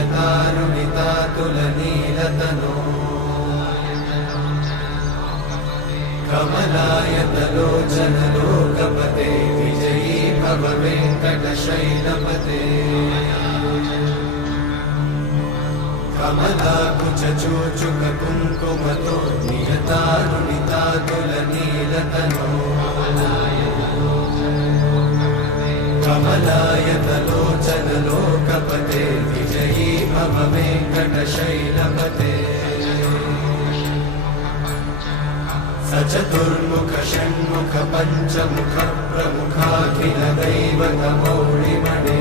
नियतारुणितातुलनीलतनो कमलायतलोचनलोकपते विजयी भव वेङ्कटशैलपते कमलाकुचूचुककुङ्कुमतो नियतारुणितातुलनीलतनो कमलायतलोचनलोकपते विजयी भव वेङ्कटशैलपते सचतुर्मुख षण्मुख पञ्चमुख प्रमुखाखिल दैवतमौलिमणे